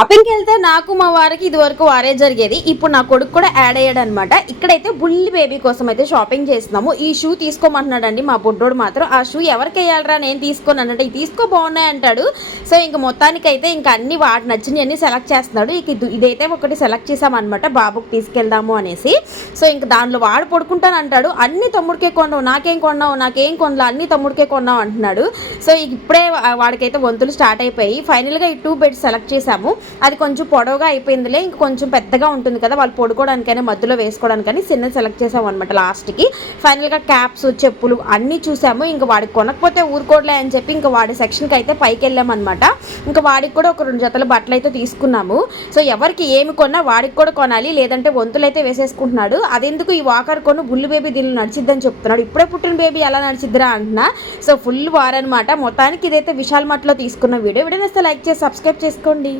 షాపింగ్కి వెళ్తే నాకు మా వారికి ఇది వరకు వారే జరిగేది. ఇప్పుడు నా కొడుకు కూడా యాడ్ అయ్యాడు అనమాట. ఇక్కడైతే బుల్లి బేబీ కోసం అయితే షాపింగ్ చేస్తున్నాము. ఈ షూ తీసుకోమంటున్నాడండి మా బుడ్డోడు మాత్రం. ఆ షూ ఎవరికి వేయాలరా నేను తీసుకోను అన్నట్టు, ఇది తీసుకో బాగున్నాయి అంటాడు. సో ఇంక మొత్తానికైతే ఇంకా అన్ని వాటి నచ్చినవి అన్ని సెలెక్ట్ చేస్తున్నాడు. ఇక ఇదైతే ఒకటి సెలెక్ట్ చేసామన్నమాట బాబుకి తీసుకెళ్దాము అనేసి. సో ఇంక దానిలో వాడు పడుకుంటాను అంటాడు. అన్ని తమ్ముడికే కొన్నావు, నాకేం కొన్నావు, నాకేం కొనలా, అన్ని తమ్ముడికే కొన్నావు అంటున్నాడు. సో ఇప్పుడే వాడికైతే వంతులు స్టార్ట్ అయిపోయి ఫైనల్గా ఈ 2 బెడ్స్ సెలెక్ట్ చేసాము. అది కొంచెం పొడవుగా అయిపోయిందిలే, ఇంక కొంచెం పెద్దగా ఉంటుంది కదా వాళ్ళు పడుకోవడానికైనా మధ్యలో వేసుకోవడానికని చిన్నది సెలెక్ట్ చేసాము అనమాట. లాస్ట్కి ఫైనల్గా క్యాప్స్, చెప్పులు అన్నీ చూసాము. ఇంకా వాడికి కొనకపోతే ఊరుకోవట్లే అని చెప్పి ఇంకా వాడి సెక్షన్కి అయితే పైకి వెళ్ళామన్నమాట. ఇంకా వాడికి కూడా ఒక 2 జతల బట్టలు అయితే తీసుకున్నాము. సో ఎవరికి ఏమి కొన్నా వాడికి కూడా కొనాలి, లేదంటే వంతులు అయితే వేసేసుకుంటున్నాడు. అదెందుకు ఈ వాకర్ కొను బుల్లి బేబీ దీనిలో నడిచిద్దని చెప్తున్నాడు. ఇప్పుడే పుట్టిన బేబీ ఎలా నడిచిద్దిరా అంటున్నా. సో ఫుల్ వార్ అనమాట. మొత్తానికి ఇదైతే విశాల్ మార్ట్లో తీసుకున్న వీడియో నచ్చితే లైక్ చేసి సబ్స్క్రైబ్ చేసుకోండి.